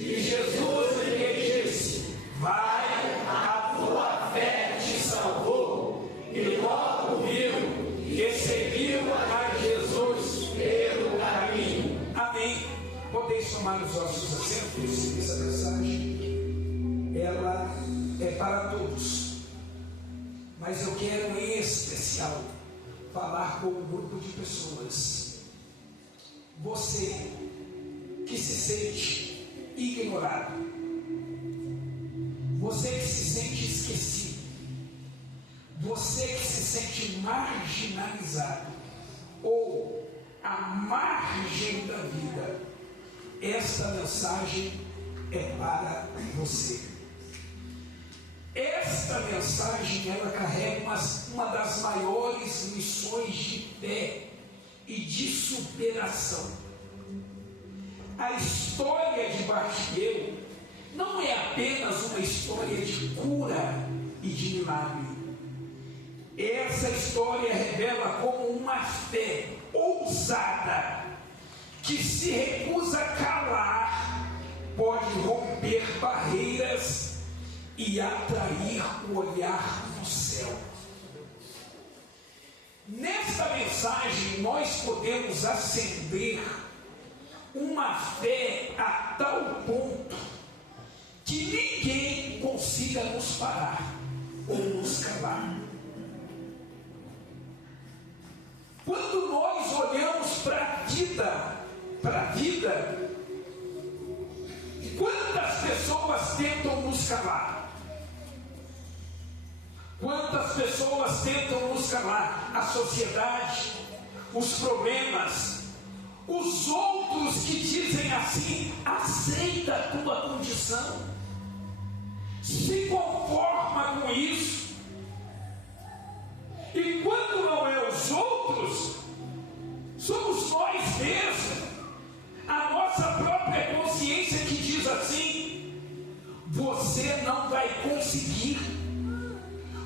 E Jesus lhe disse: vai, a tua fé te salvou. E logo viu e seguiu a Jesus pelo caminho. Amém. Podeis tomar os vossos assentos. Essa mensagem, ela é para todos, mas eu quero em especial falar com um grupo de pessoas. Você que se sente ignorado, você que se sente esquecido, você que se sente marginalizado ou à margem da vida, esta mensagem é para você. Esta mensagem, ela carrega uma das maiores lições de fé e de superação. A história de Bartimeu não é apenas uma história de cura e de milagre. Essa história revela como uma fé ousada, que se recusa a calar, pode romper barreiras e atrair o olhar do céu. Nesta mensagem nós podemos acender uma fé a tal ponto que ninguém consiga nos parar ou nos calar. Quando nós olhamos para a vida, quantas pessoas tentam nos calar? Quantas pessoas tentam nos calar? A sociedade, os problemas, os outros que dizem assim: aceita a tua condição, se conforma com isso. E quando não é os outros, somos nós mesmos, a nossa própria consciência que diz assim: você não vai conseguir,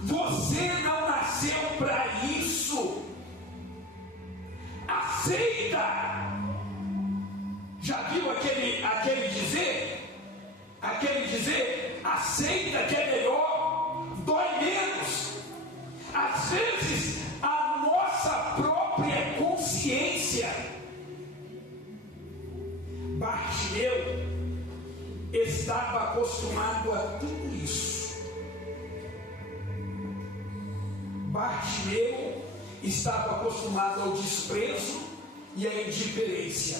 você não nasceu para isso, aceita. Já viu aquele dizer? Aquele dizer: aceita que é melhor, dói menos. Às vezes a nossa própria consciência. Bartimeu estava acostumado a tudo isso. Bartimeu estava acostumado ao desprezo e à indiferença.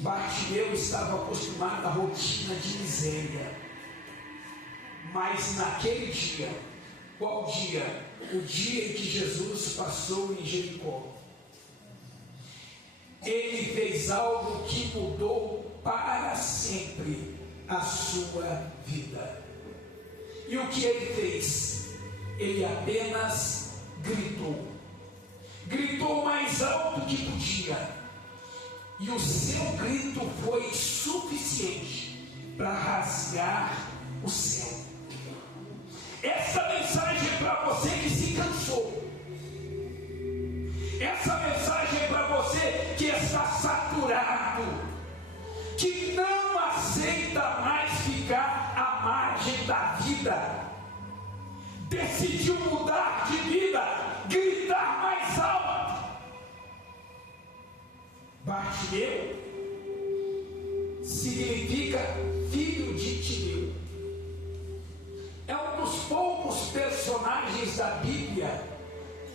Bartimeu estava acostumado à rotina de miséria. Mas naquele dia, qual dia? O dia em que Jesus passou em Jericó, ele fez algo que mudou para sempre a sua vida. E o que ele fez? Ele apenas gritou mais alto que podia, e o seu grito foi suficiente para rasgar o céu. Essa mensagem é para você que se cansou. Essa mensagem é para você que está saturado, que não aceita mais ficar à margem da vida, decidiu mudar de vida, gritar mais alto. Bartimeu significa filho de Timeu. É um dos poucos personagens da Bíblia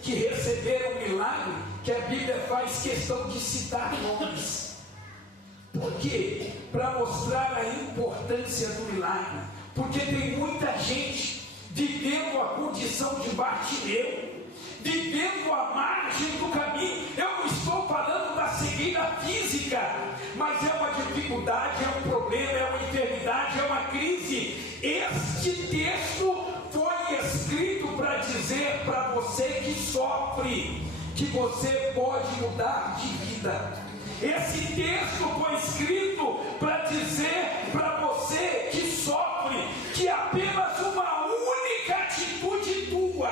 que receberam um milagre que a Bíblia faz questão de citar nomes. Por quê? Para mostrar a importância do milagre. Porque tem muita gente vivendo a condição de Bartimeu, vivendo à margem do caminho. Eu não estou falando da cegueira física, mas é uma dificuldade, é um problema, é uma enfermidade, é uma crise. Este texto foi escrito para dizer para você que sofre, que você pode mudar de vida. Esse texto foi escrito para dizer para você que sofre, que apenas uma única atitude tua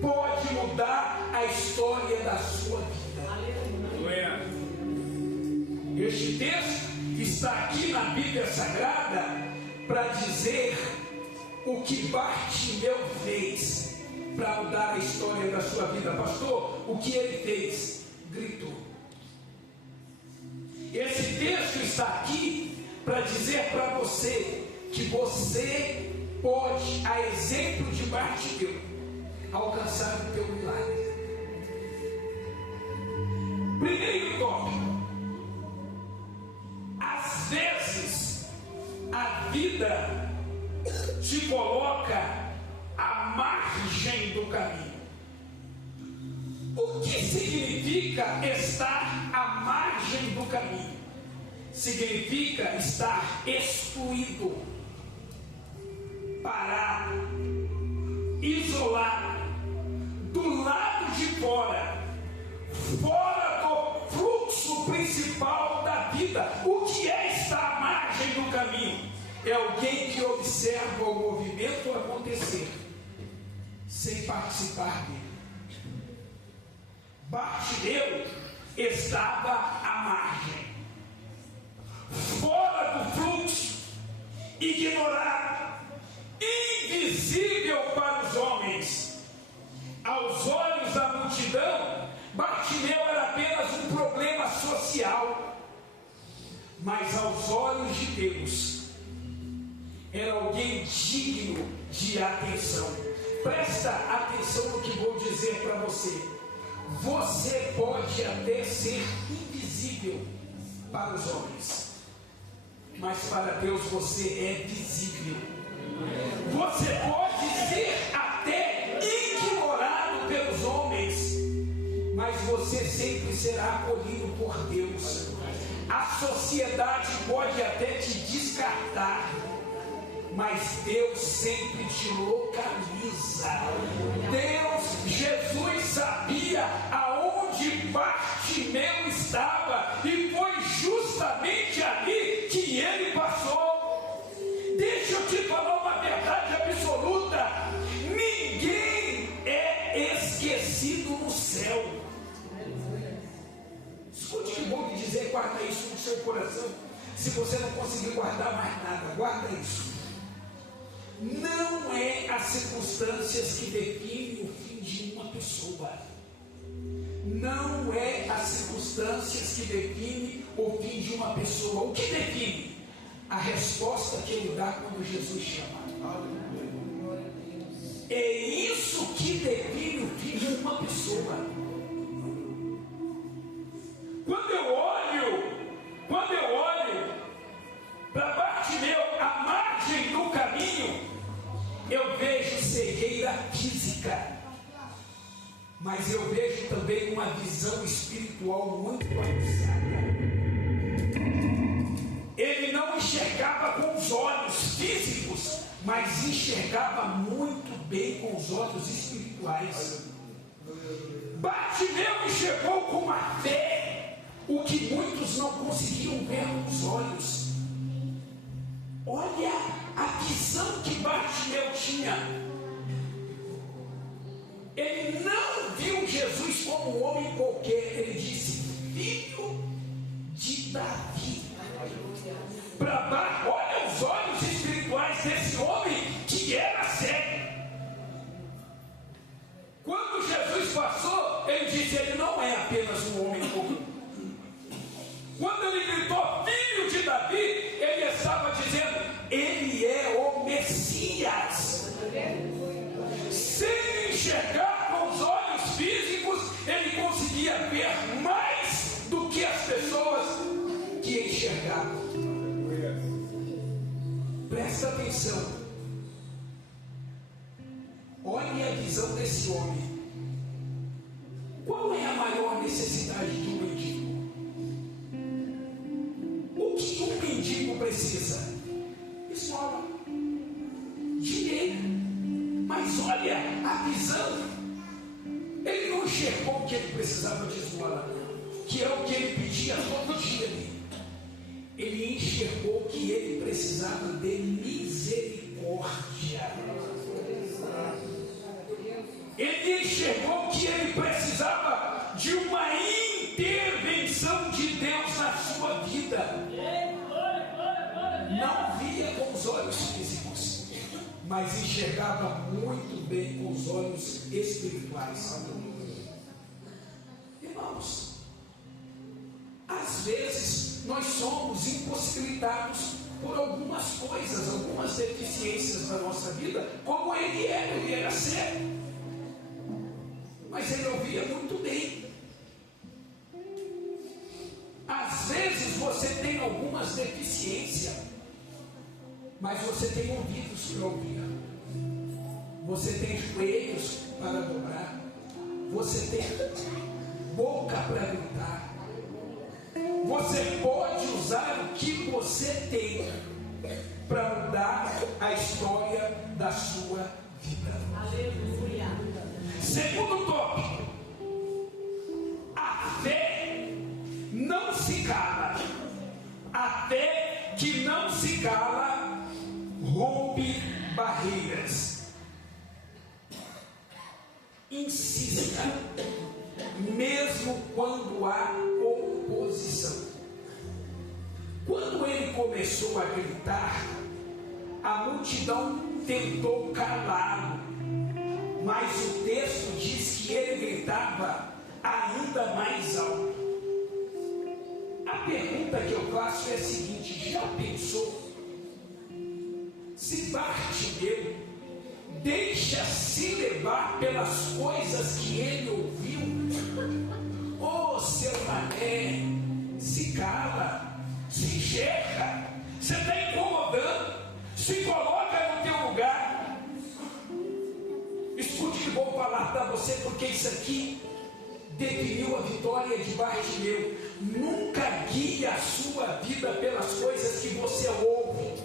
pode mudar a história da sua vida. Este texto está aqui na Bíblia Bíblia Sagrada para dizer o que Bartimeu fez para mudar a história da sua vida. Pastor, o que ele fez? Gritou. Esse texto está aqui para dizer para você que você pode, a exemplo de Bartimeu, alcançar o teu milagre. Primeiro tópico: às vezes a vida te coloca à margem do caminho. O que significa estar à margem do caminho? Significa estar excluído, parado, isolado, do lado de fora, fora do fluxo principal da vida. O que é estar à margem do caminho? É alguém que observa o movimento acontecer, sem participar dele. Bartimeu estava à margem, fora do fluxo, ignorado, invisível para os homens. Aos olhos da multidão, Bartimeu era apenas um problema social, mas aos olhos de Deus era alguém digno de atenção. Presta atenção no que vou dizer para você. Você pode até ser invisível para os homens, mas para Deus você é visível. Você pode ser até ignorado pelos homens, mas você sempre será acolhido por Deus. A sociedade pode até te descartar, mas Deus sempre te localiza. Jesus sabia aonde Bartimeu estava, e foi justamente ali que ele passou. Deixa eu te falar uma verdade absoluta: ninguém é esquecido no céu. Escute o que vou lhe dizer, guarda isso no seu coração. Se você não conseguir guardar mais nada, guarda isso. Não é as circunstâncias que definem o fim de uma pessoa. Não é as circunstâncias que definem o fim de uma pessoa. O que define? A resposta que ele dá quando Jesus chama. É isso que define o fim de uma pessoa. Quando eu olho para Bartimeu, à margem do caminho, eu vejo cegueira física, mas eu vejo também uma visão espiritual muito aguçada. Ele não enxergava com os olhos físicos, mas enxergava muito bem com os olhos espirituais. Bartimeu enxergou com uma fé o que muitos não conseguiam ver com os olhos. Olha a visão que Bartimeu tinha. Ele não viu Jesus como um homem qualquer. Ele disse: filho de Davi. Olha os olhos espirituais desse homem que era cego. Quando Jesus passou, ele disse: ele não é apenas um homem comum. Quando ele gritou filho de Davi, ele estava dizendo: ele é o Messias. Sem enxergar com os olhos físicos, ele conseguia ver mais do que as pessoas que enxergavam. Presta atenção. Olhe a visão desse homem. Qual é a maior necessidade de um mendigo? O que um mendigo precisa? Esmola, dinheiro. Mas olha a visão. Ele não enxergou que ele precisava de esmola, que é o que ele pedia todo dia ali. Ele enxergou que ele precisava de misericórdia. Ele enxergou que ele precisava de uma intervenção de Deus na sua vida. não via com os olhos físicos, mas enxergava muito bem com os olhos espirituais. Irmãos, às vezes nós somos impossibilitados por algumas coisas, algumas deficiências da nossa vida, como ele era cego, mas ele ouvia muito bem. Às vezes você tem algumas deficiências, mas você tem ouvidos para ouvir, você tem joelhos para dobrar, você tem boca para gritar, você pode usar o que você tem para mudar a história da sua vida. Aleluia. Segundo tópico, a fé não se cala. A fé que não se cala rompe barreiras. Insista, mesmo quando há oposição. Quando ele começou a gritar, a multidão tentou calá-lo, mas o texto diz que ele gritava ainda mais alto. A pergunta que eu faço é a seguinte: já pensou se Bartimeu deixa-se levar pelas coisas que ele ouviu? Oh, seu mané, se cala, se enxerga, você está incomodando, se coloca no teu lugar. Escute que vou falar para você, porque isso aqui definiu a vitória de Bartimeu. Nunca guie a sua vida pelas coisas que você ouve.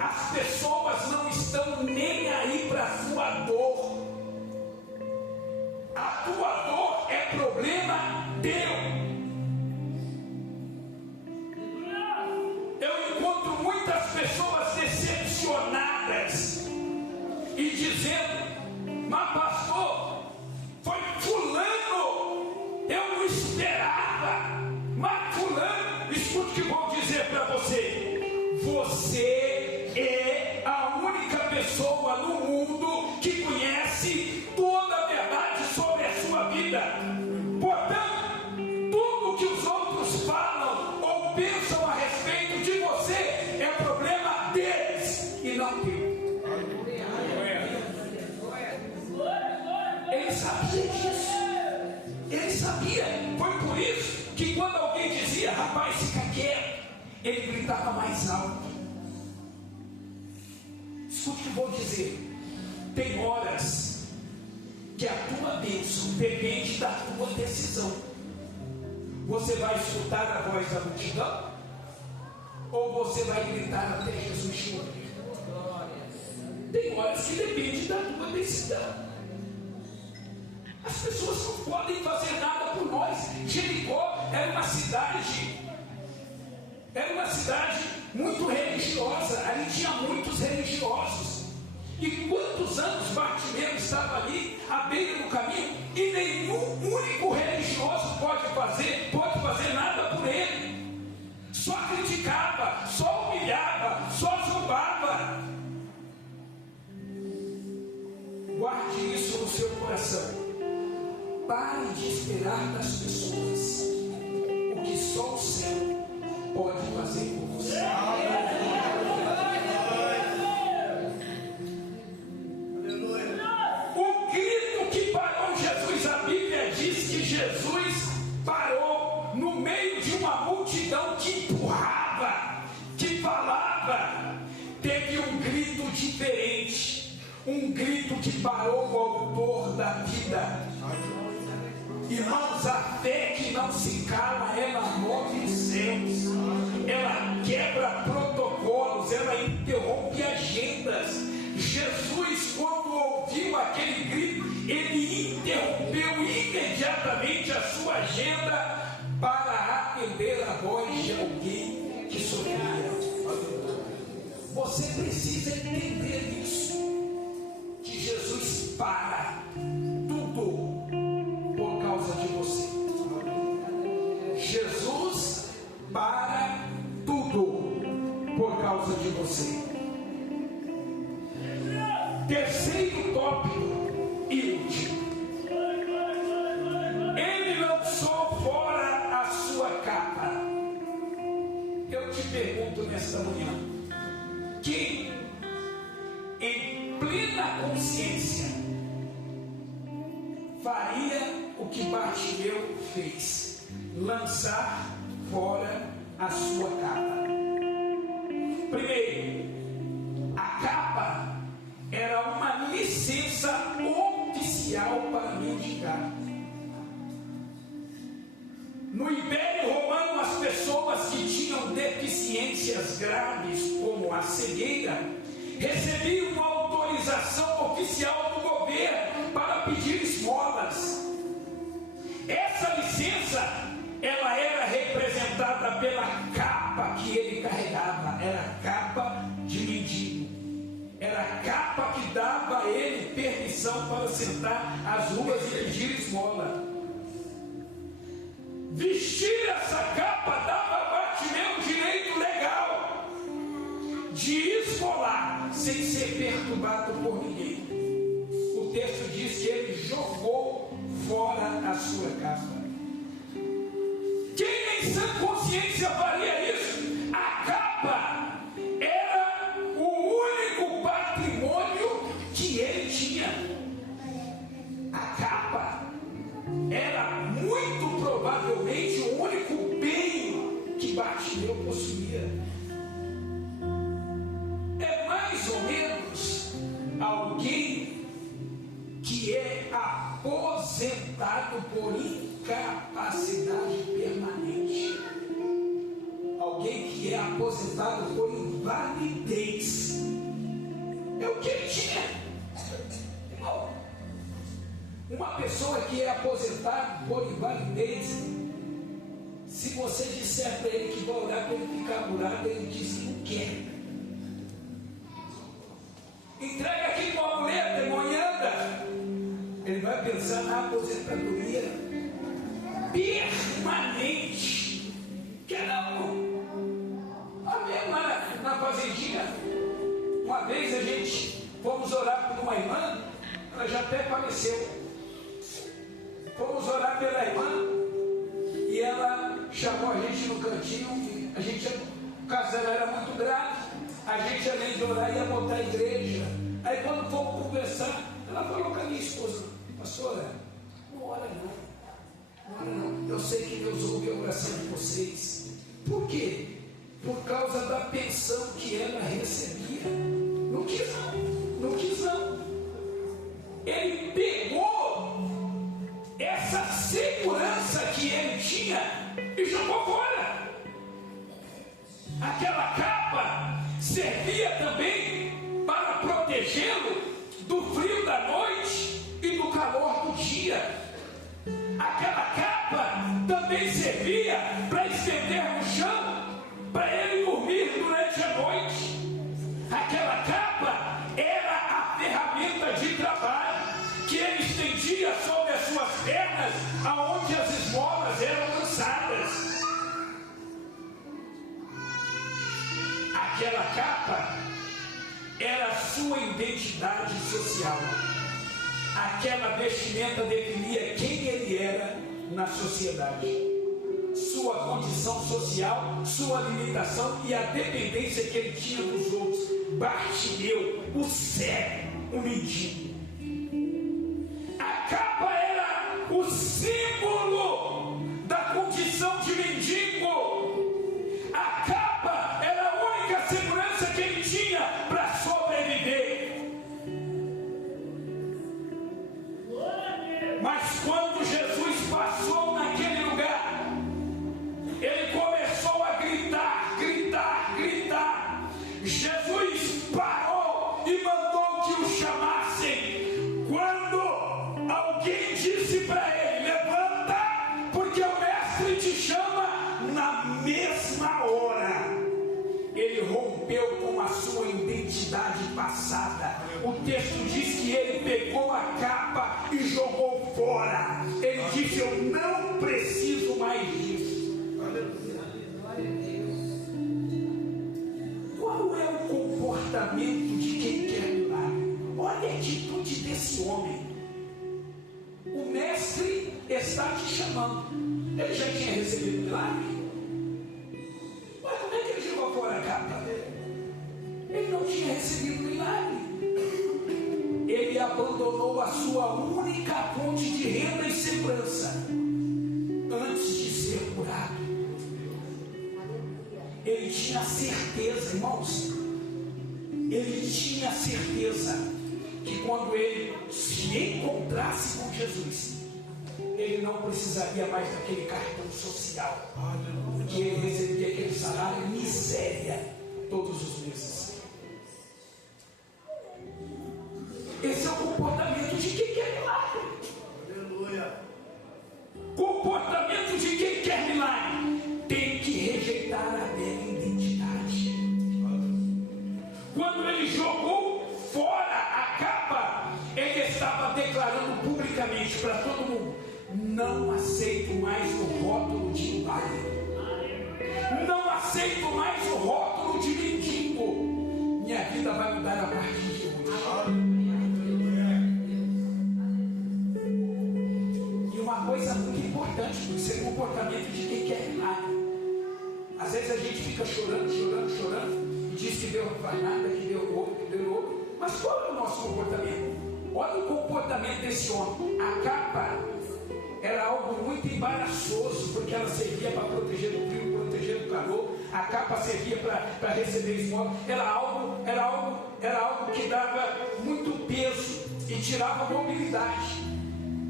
As pessoas não estão nem aí para a sua dor. A tua dor é problema teu. Eu encontro muitas pessoas decepcionadas e dizendo: mas pastor, foi fulano, eu não esperava, mas fulano. Escute o que vou dizer para você: você é a única pessoa no mundo que conhece toda a verdade sobre a sua vida. Portanto, tudo que os outros falam ou pensam a respeito de você é problema deles e não teu. Ele sabia disso. Ele sabia. Foi por isso que quando alguém dizia: rapaz, fica quieto, ele gritava mais alto. Escute o que vou dizer. Tem horas que a tua bênção depende da tua decisão. Você vai escutar a voz da multidão, ou você vai gritar até Jesus te ouvir? Tem horas que depende da tua decisão. As pessoas não podem fazer nada por nós. Jericó era uma cidade muito religiosa. Ali tinha muitos religiosos. E quantos anos Bartimeu estava ali à beira do caminho, e nenhum único religioso pode fazer nada por ele. Só criticava, só humilhava, só zombava. Guarde isso no seu coração. Pare de esperar das pessoas o que só o céu pode fazer por você. O grito que parou Jesus, a Bíblia diz que Jesus parou no meio de uma multidão que empurrava, que falava. Teve um grito diferente, um grito que parou o autor da vida. Irmãos, a fé que não se cala, ela move os céus, ela quebra protocolos, ela interrompe agendas. Jesus, quando ouviu aquele grito, ele interrompeu imediatamente a sua agenda para atender a voz de alguém que sofria. Você precisa entender isso, que Jesus para tudo por causa de você. Jesus para tudo por causa de você. Terceiro tópico e último. Ele lançou fora a sua capa. Eu te pergunto nesta manhã: quem, em plena consciência, faria o que Bartimeu fez? Lançar fora a sua capa. Primeiro, a capa era uma licença oficial para mendigar. No Império Romano, as pessoas que tinham deficiências graves, como a cegueira, recebiam uma autorização oficial do governo para pedir esmolas. Essa licença, ela era representada pela capa que ele carregava. Era a capa de mendigo. Era a capa que dava a ele permissão para sentar às ruas e pedir esmola. Vestir essa capa dava a Bartimeu direito legal de esmolar sem ser perturbado por ninguém. O texto diz que ele jogou fora a sua capa. Quem em sã consciência faria isso? A capa era o único patrimônio que ele tinha. A capa era muito provavelmente o único bem que Bartimeu possuía. É mais ou menos alguém que é aposentado por incapacidade permanente. Alguém que é aposentado por invalidez. É o que ele tinha. Uma pessoa que é aposentada por invalidez, se você disser para ele que vai orar para ele ficar curado, ele diz que não quer. Entrega aqui com a mulher demoniada, ele vai pensar na aposentadoria permanente. Quer não? A mesma na fazendinha, uma vez a gente fomos orar por uma irmã, ela já até faleceu. Fomos orar pela irmã e ela chamou a gente no cantinho. A gente, o caso dela era muito grave. A gente, além de orar, ia botar a igreja. Aí quando fomos conversar, ela falou com a minha esposa: pastora, não ora não. Não ora não. Eu sei que Deus ouve a oração de vocês. Por quê? Por causa da pensão que ela recebia. Não quis não. Não quis não. Ele pegou essa segurança que ele tinha e jogou fora. Aquela capa servia também para protegê-lo do frio da noite e do calor do dia. Aquela capa também servia para estender no chão, para ele dormir durante a noite. Aquela capa era a ferramenta de trabalho que ele estendia sobre as suas pernas, aonde as esmolas eram lançadas. Aquela capa era a sua identidade social. Aquela vestimenta definia quem ele era na sociedade, sua condição social, sua limitação e a dependência que ele tinha dos outros. Bartimeu, o cego, o mendigo. A capa era o símbolo da condição de mendigo. A capa era a única segurança que ele tinha para sobreviver. Mas quando Jesus passou naquele lugar, ele começou a gritar, gritar, gritar. Jesus parou e mandou que o chamassem. Quando alguém disse para ele: levanta, porque o mestre te chama, na mesma hora ele rompeu com a sua identidade passada. O texto diz que ele pegou a capa e jogou fora. Ele disse: eu não preciso mais disso. comportamento de quem quer milagre. Olha a atitude desse homem. O mestre está te chamando. Ele já tinha recebido milagre? Mas como é que ele jogou fora a capa? Ele não tinha recebido milagre. Ele abandonou a sua única fonte de renda e segurança antes de ser curado. Ele tinha certeza, irmãos, ele tinha certeza que quando ele se encontrasse com Jesus, ele não precisaria mais daquele cartão social, porque ele recebia aquele salário miséria todos os meses. Esse é o comportamento de quem quer milagre. Aleluia. Comportamento de quem quer milagre tem que rejeitar a velha identidade. Quando ele jogou fora a capa, ele estava declarando publicamente para todo mundo: não aceito mais o rótulo de inválido, não aceito mais o rótulo de mendigo. Minha vida vai mudar a partir de hoje. E uma coisa muito importante, porque isso é o comportamento de quem quer milagre. Às vezes a gente fica chorando e diz que Deus não faz nada, que Deus outro. Mas qual é o nosso comportamento? Olha o comportamento desse homem. A capa era algo muito embaraçoso, porque ela servia para proteger do frio, proteger do calor. A capa servia para receber esmola. Era algo que dava muito peso e tirava mobilidade.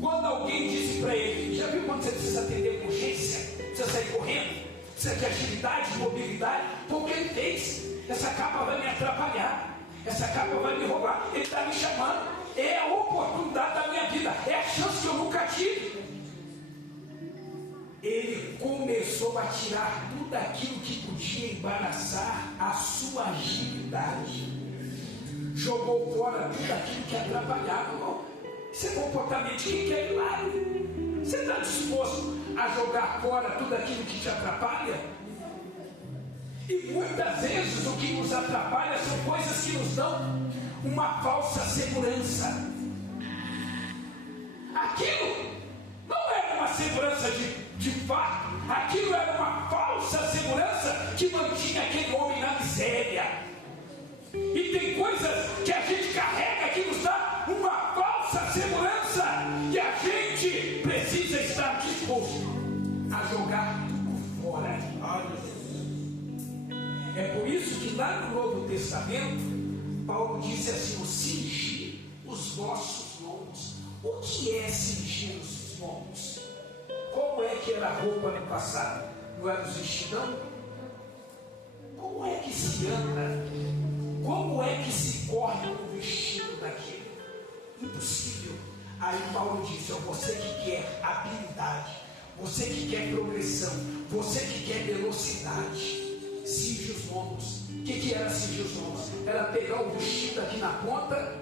Quando alguém disse para ele: já viu quando você precisa atender com urgência? Precisa sair correndo? Precisa de agilidade, mobilidade? Foi o que ele fez. Essa capa vai me atrapalhar, essa capa vai me roubar. Ele está me chamando, é a oportunidade da minha vida, é a chance que eu nunca tive. Ele começou a tirar tudo aquilo que podia embaraçar a sua agilidade, jogou fora tudo aquilo que atrapalhava. Irmão, isso é comportamento de quem quer milagre. Você está disposto a jogar fora tudo aquilo que te atrapalha? E muitas vezes o que nos atrapalha são coisas que nos dão uma falsa segurança. Aquilo não era uma segurança de fato, aquilo era uma falsa segurança que mantinha aquele homem na miséria. E tem coisas que a gente carrega que nos dá uma falsa segurança, e a gente precisa estar disposto a jogar tudo fora. É por isso que lá no Novo Testamento, Paulo disse assim: o cingir os vossos lombos. O que é cingir os lombos? Como é que era a roupa no passado? Não era os vestidão? Como é que se anda? Como é que se corre um vestido daquele? Impossível. Aí Paulo disse: você que quer habilidade, você que quer progressão, você que quer velocidade, cinge os lombos. O que era cingir os lombos? Era pegar o vestido aqui na ponta,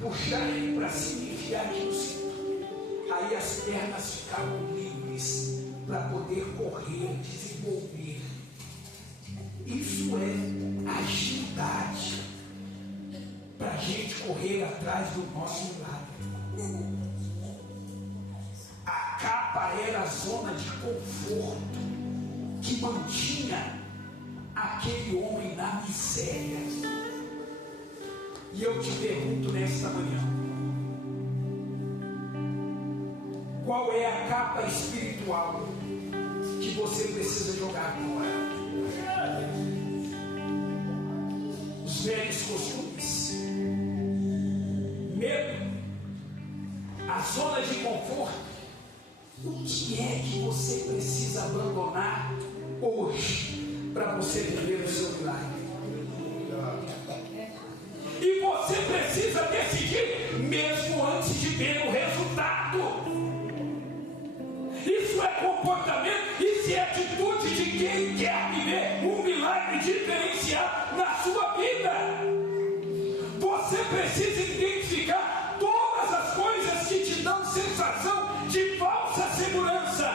puxar ele para cima e enfiar aqui no cinto. Aí as pernas ficavam livres para poder correr, desenvolver. Isso é agilidade para a gente correr atrás do nosso milagre. A capa era a zona de conforto que mantinha aquele homem na miséria. E eu te pergunto nesta manhã: qual é a capa espiritual que você precisa jogar fora? Os velhos costumes, medo, a zona de conforto. O que é que você precisa abandonar hoje para você viver o seu milagre? E você precisa decidir mesmo antes de ver o resultado. Isso é comportamento, isso é atitude de quem quer viver um milagre diferenciado na sua vida. Você precisa identificar todas as coisas que te dão sensação de falsa segurança,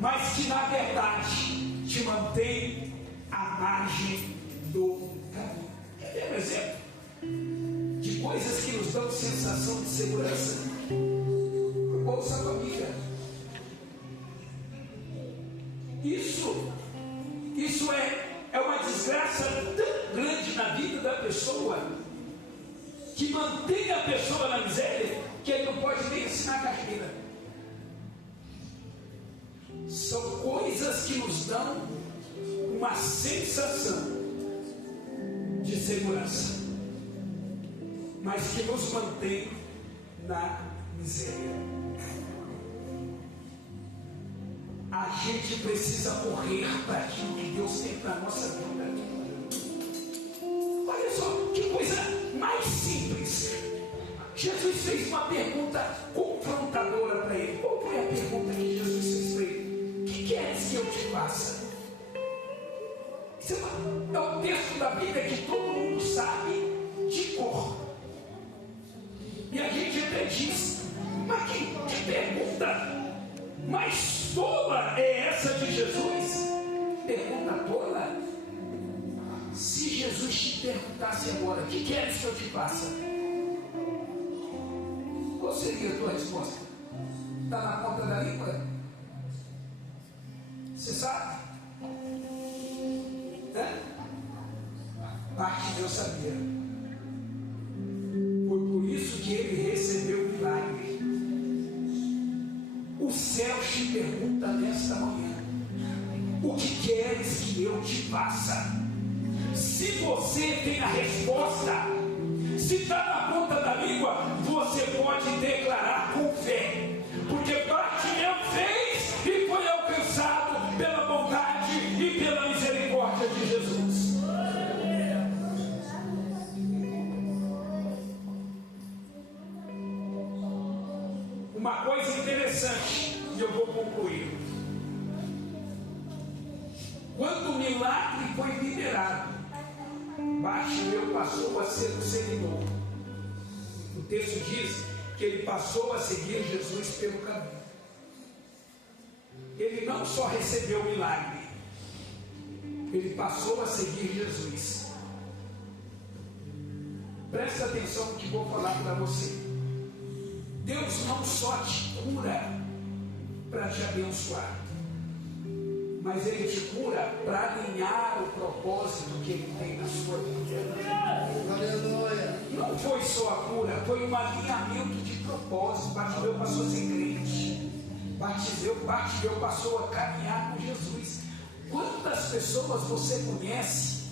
mas que na verdade te mantém à margem do caminho. Quer ver um exemplo? dão sensação de segurança. Ouça, família. Isso é uma desgraça tão grande na vida da pessoa, que mantém a pessoa na miséria, que ele não pode nem ensinar carreira. São coisas que nos dão uma sensação de segurança, mas que nos mantém na miséria. A gente precisa correr para aquilo que Deus tem para a nossa vida. Olha só, que coisa mais simples. Jesus fez uma pergunta confrontadora para ele. Qual foi a pergunta que Jesus fez para ele? O que queres que eu te faça? É um texto da Bíblia que todo mundo sabe de cor. E a gente até diz, mas que pergunta mais tola é essa de Jesus? Pergunta tola. Se Jesus te perguntasse agora, o que queres que eu te faça? Qual seria a tua resposta? Está na ponta da língua? Você sabe? Parte de Deus sabia. Foi por isso que ele recebeu o milagre. O céu te pergunta nesta manhã: o que queres que eu te faça? Se você tem a resposta, se está na ponta da língua, você pode declarar com fé, porque Bartimeu fez e foi alcançado pela bondade e pela misericórdia de Jesus. Uma coisa interessante, e eu vou concluir. Quando o milagre foi liberado, Bartimeu passou a ser um seguidor. O texto diz que ele passou a seguir Jesus pelo caminho. Ele não só recebeu o milagre, ele passou a seguir Jesus. Presta atenção no que vou falar para você. Deus não só te cura para te abençoar, mas Ele te cura para alinhar o propósito que Ele tem na sua vida. Aleluia. Não foi só a cura, foi um alinhamento de propósito. Bartimeu passou a ser crente. Bartimeu passou a caminhar com Jesus. Quantas pessoas você conhece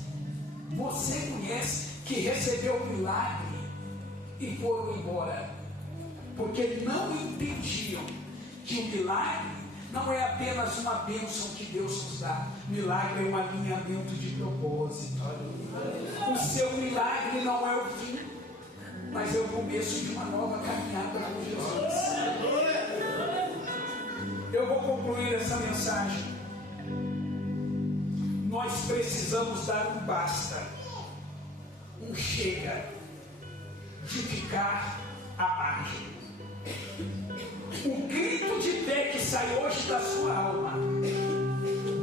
que recebeu o milagre e foram embora? Porque não entendiam que o milagre não é apenas uma bênção que Deus nos dá. Milagre é um alinhamento de propósito. O seu milagre não é o fim, mas é o começo de uma nova caminhada com Jesus. Eu vou concluir essa mensagem. Nós precisamos dar um basta, um chega, de ficar à margem. O grito de fé que sai hoje da sua alma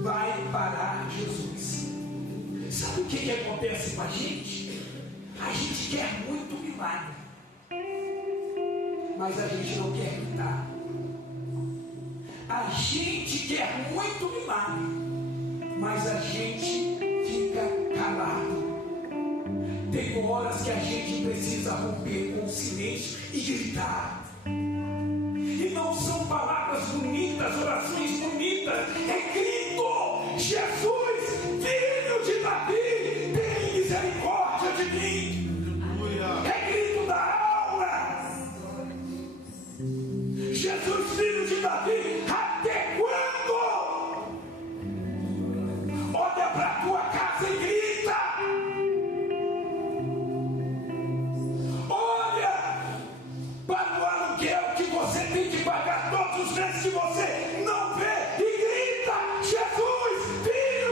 vai parar Jesus. Sabe o que acontece com a gente? A gente quer muito milagre, mas a gente não quer gritar. A gente quer muito milagre, mas a gente fica calado. Tem horas que a gente precisa romper com o silêncio e gritar. E não são palavras bonitas, orações bonitas, é grito: Jesus, filho de Davi, tem misericórdia de mim. É grito da alma. Jesus, filho de Davi, até quando? Olha para a tua casa e grita. Olha para o aluguel que você tem que pagar todos os meses que você não vê e grita: Jesus, filho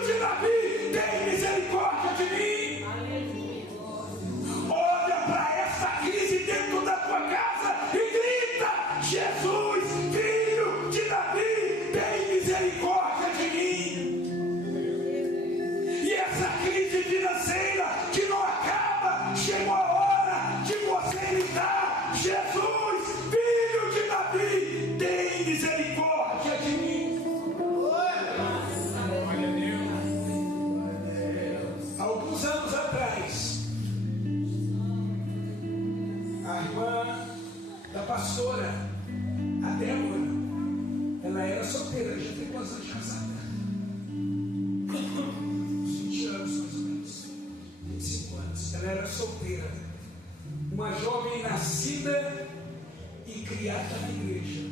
pastora, a Débora, ela era solteira, já tem quantos anos de casada? 20 anos mais ou menos, 25 anos. Ela era solteira, uma jovem nascida e criada na igreja,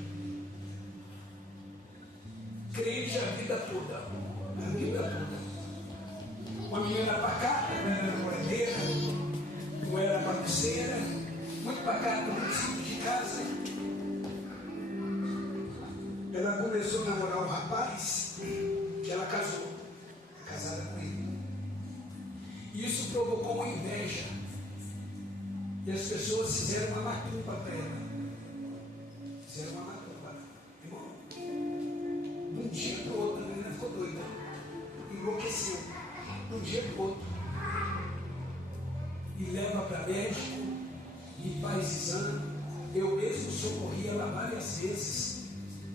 crente a vida toda, a vida toda. Uma menina pacata, não era namoradeira, não era bagunceira, muito pacata, muito simples de casa. Ela começou a namorar um rapaz, ela casou, casada com ele. Isso provocou uma inveja. E as pessoas fizeram uma macumba para ela. Fizeram uma macumba. Irmão, de um dia para o outro, a menina ficou doida. Enlouqueceu. De um dia para o outro. E leva para médico, e faz exame. Eu mesmo socorri ela várias vezes.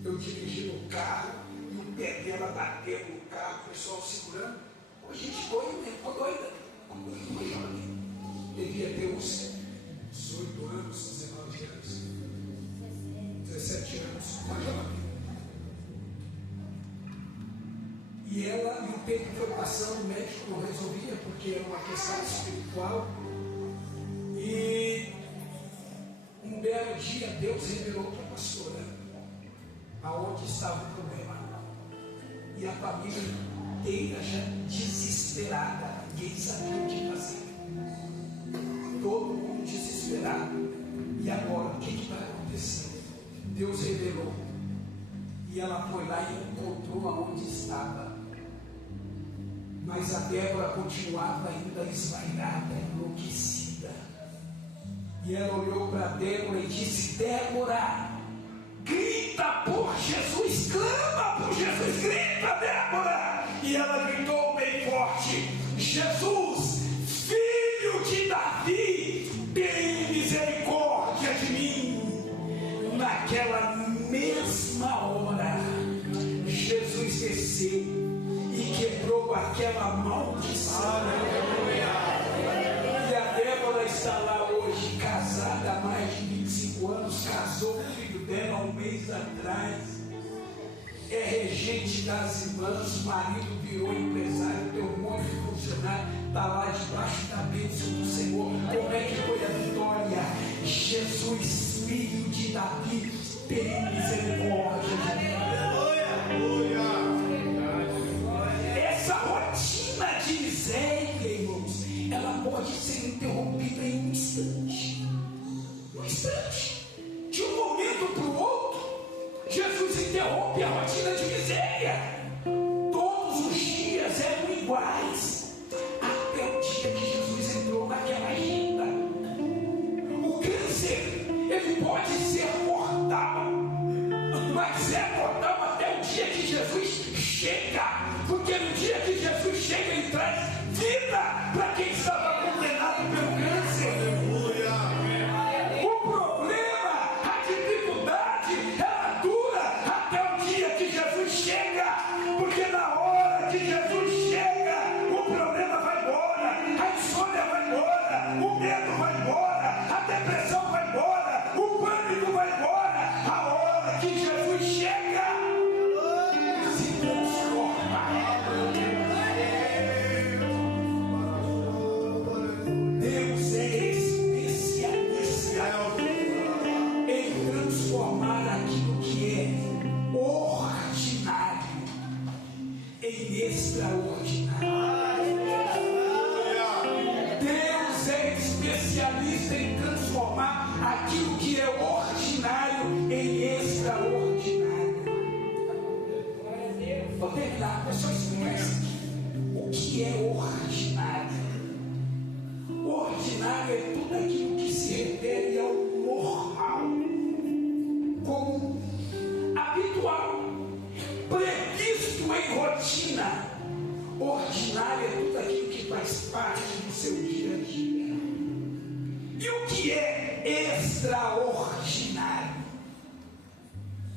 Eu dirigi no carro, e o pé dela bateu no carro, o pessoal segurando. Pô, gente doida, ficou doida. Ficou doida. Devia ter uns 18 anos, 19 anos, 17 anos, uma jovem. E ela, e o tempo foi passando, o médico não resolvia, porque era uma questão espiritual. E um belo dia Deus revelou para a pastora aonde estava o problema. E a família inteira já desesperada, ninguém sabia o que fazer. Todo mundo desesperado. E agora, o que vai acontecer? Deus revelou. E ela foi lá e encontrou aonde estava. Mas a Débora continuava ainda esvairada, enlouquecida. E ela olhou para Débora e disse: Débora, grita por Jesus, clama por Jesus, grita, Débora. E ela gritou bem forte: Jesus, filho de Davi, tem misericórdia de mim. Naquela mesma hora, Jesus desceu e quebrou aquela maldição. E a Débora está lá hoje, casada há mais de 25 anos, casou o filho dela há um mês atrás, é regente das irmãs, o marido virou empresário, tem um monte de funcionário, está lá debaixo da bênção do Senhor. Como é que foi a vitória? Jesus, filho de Davi, tem misericórdia de mim. Essa rotina de miséria, irmãos, ela pode ser interrompida em um instante. Um instante. De um momento para o outro, Jesus interrompe a rotina de miséria. Todos os dias eram iguais, até o dia que Jesus entrou naquela agenda. O câncer, ele pode ser mortal, mas é mortal até o dia que Jesus chega, porque no dia que Jesus chega, ele traz vida para quem estava condenado pelo câncer. O problema, a dificuldade, ela dura até o dia que Jesus chega, porque na hora que Jesus chega, o problema vai embora, a insônia vai embora, o medo vai embora, a depressão vai embora, o pânico vai embora. A hora que Jesus chega, se transforma. Deus é especialista em transformar aquilo que é ordinário em extraordinário. Deus é especialista em transformar aquilo que é ordinário em extraordinário. Vou terminar, é só explicar isso aqui. O que é ordinário? Ordinário é tudo aquilo que se refere ao normal, comum, habitual, previsto em rotina. Ordinário é tudo aquilo que faz parte do seu dia a dia. E o que é extraordinário?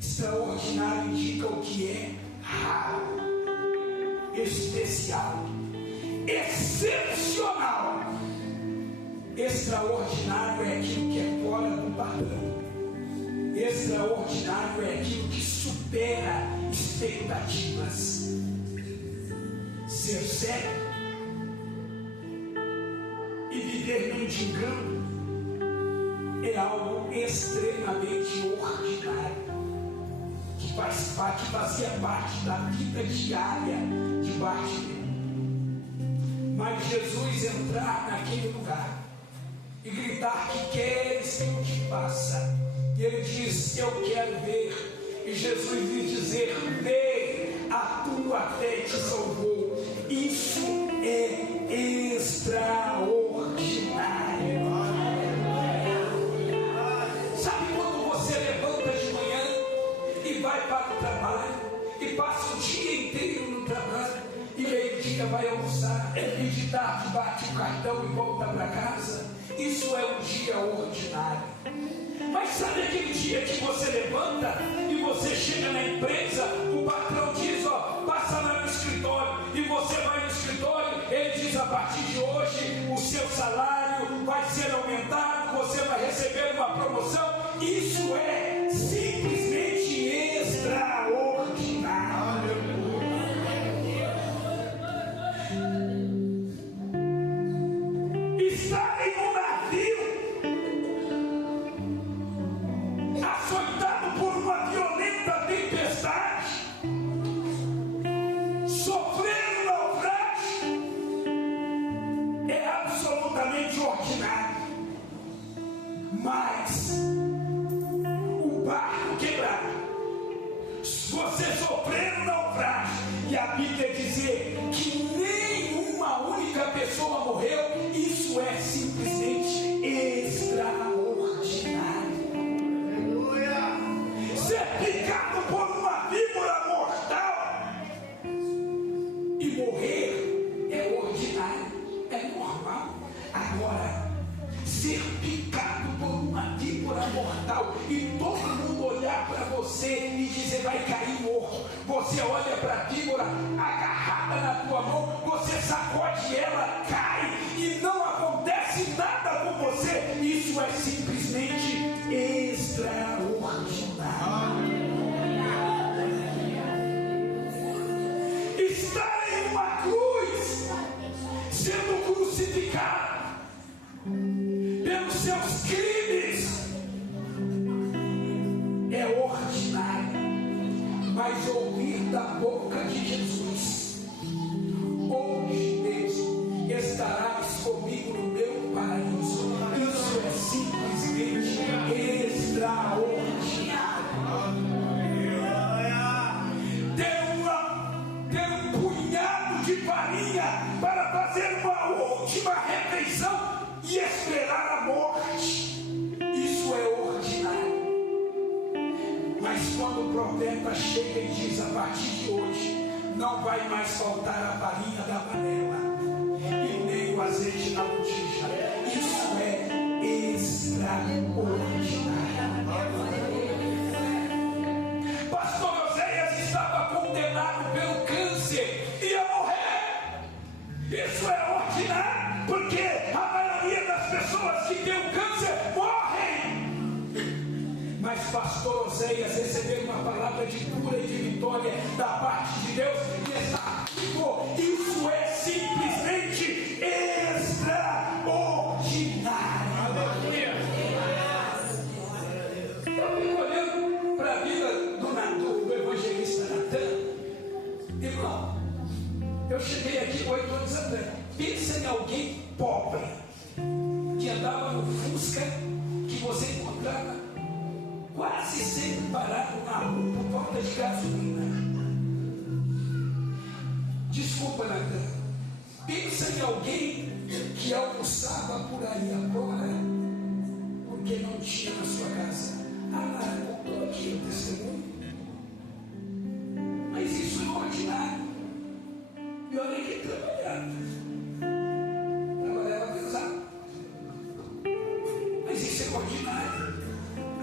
Extraordinário indica o que é raro, especial, excepcional. Extraordinário é aquilo que é fora do padrão. extraordinário é aquilo que supera expectativas. Ser cego e viver num engano é algo extremamente ordinário, que fazia parte da vida diária de Bartimeu. Mas Jesus entrar naquele lugar e gritar: que queres que eu te faça? E ele diz: eu quero ver. E Jesus lhe dizer: vê, a tua fé te salvou. Isso é extraordinário. Sabe quando você levanta de manhã e vai para o trabalho e passa o dia inteiro no trabalho e meio-dia vai almoçar e de tarde bate o cartão e volta para casa? Isso é um dia ordinário. Mas sabe aquele dia que você levanta e você chega na empresa, o patrão diz: ó, passa lá no escritório, e você vai no escritório, ele diz: a partir de hoje o seu salário vai ser aumentado, você vai receber uma promoção. Isso é simplesmente extraordinário. Está em um navio, açoitado por uma violenta tempestade, sofrendo naufrágio, é absolutamente ordinário. Mas o barco quebrado, você sofrendo naufrágio, e a Bíblia dizer que nenhuma única pessoa morreu, isso é simplesmente extraordinário. Ser picado por uma víbora mortal e morrer é ordinário, é normal. Agora, ser picado por uma víbora mortal e todo mundo olhar para você e dizer: vai cair morto. Você olha para a víbora agarrada na tua mão, você sacode ela, cai e não acontece nada com você. Isso é simplesmente extraordinário. Estar em uma cruz, sendo crucificado pelos seus crimes, é ordinário. Mas ouvir da boca de Jesus: hoje mesmo estarás comigo no meu paraíso, isso é simplesmente extraordinário. Ter um punhado de farinha para fazer uma última refeição e esperar a morte, isso é ordinário. Mas quando o profeta chega e diz: a partir de hoje não vai mais faltar a farinha da panela e nem o azeite na botija, isso é extraordinário. Pastor Oséias estava condenado pelo câncer e ia morrer. Isso é ordinário, porque a maioria das pessoas que tem o câncer morrem. Mas pastor Oséias recebeu uma palavra de cura e de vitória da parte de Deus e está vivo. Isso é simplesmente extraordinário. Eu fico olhando para a vida do evangelista Natan. Irmão, eu cheguei aqui 8 anos atrás. Pensa em alguém pobre que andava no Fusca, que você encontrava quase sempre parado na rua por falta de gasolina. Desculpa, Natan. Pensa em alguém que almoçava por aí agora porque não tinha na sua casa. Contou aqui o testemunho. Mas isso é ordinário. E olha que trabalhava pesado. Mas isso é ordinário.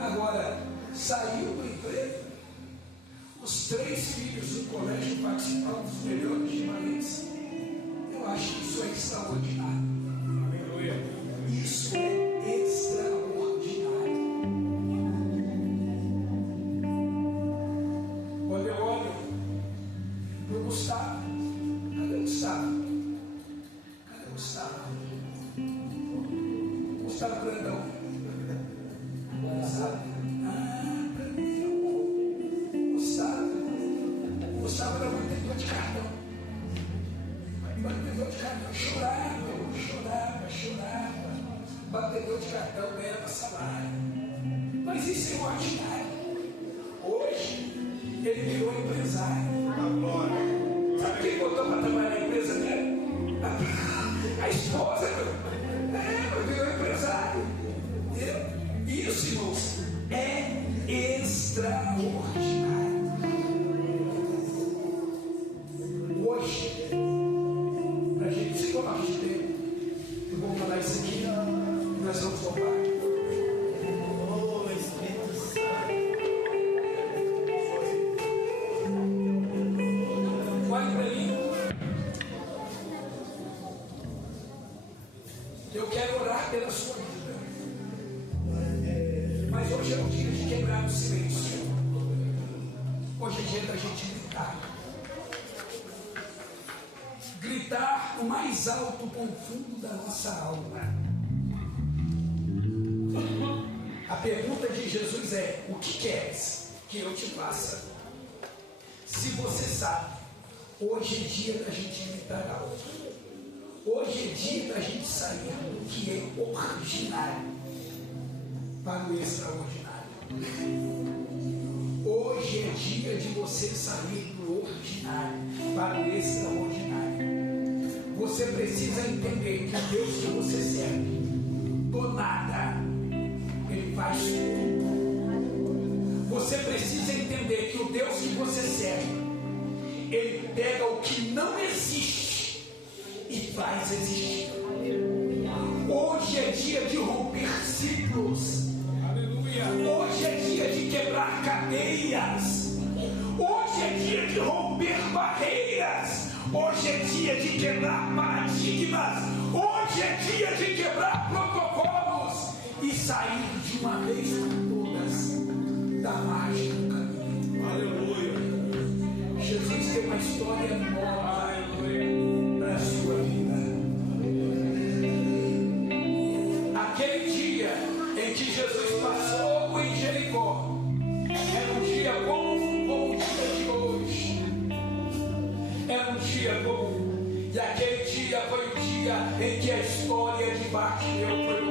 Agora, saiu do emprego, os 3 filhos do colégio participaram dos melhores de Valência. Eu acho que isso é extraordinário. Isso é extraordinário. Gustavo Grandão. Gustavo era muito vendedor de cartão. Batedor de cartão, chorava. Batedor de cartão ganhava salário. Mas isso é o ordinário. Hoje, ele virou empresário. Sabe quem botou para trabalhar na empresa dele? A esposa. Virou empresário. Isso, irmãos, é extraordinário. Hoje, para a gente se colocar de tempo, eu vou falar isso aqui, nós vamos louvar. Oh, Espírito Santo. Olhe para mim. Eu quero orar pela sua vida. Mas hoje é o dia de quebrar o silêncio. Hoje é dia da gente gritar. Gritar o mais alto profundo da nossa alma. A pergunta de Jesus é: o que queres que eu te faça? Se você sabe, hoje é dia da gente gritar alto. Hoje é dia da gente sair do que é ordinário para o extraordinário. Hoje é dia de você sair do ordinário para o extraordinário. Você precisa entender que o Deus que você serve, do nada, Ele faz tudo. Você precisa entender que o Deus que você serve, Ele pega o que não existe e faz existir. Hoje é dia de romper ciclos. Hoje é dia de quebrar cadeias. Hoje é dia de romper barreiras. Hoje é dia de quebrar paradigmas. Hoje é dia de quebrar protocolos e sair de uma vez por todas da margem do caminho. Aleluia. Jesus tem uma história nova para a sua vida. Aquele dia em que Jesus passou em Jericó era um dia comum como o dia de hoje. Era um dia comum. E aquele dia foi o dia em que a história de Bartimeu foi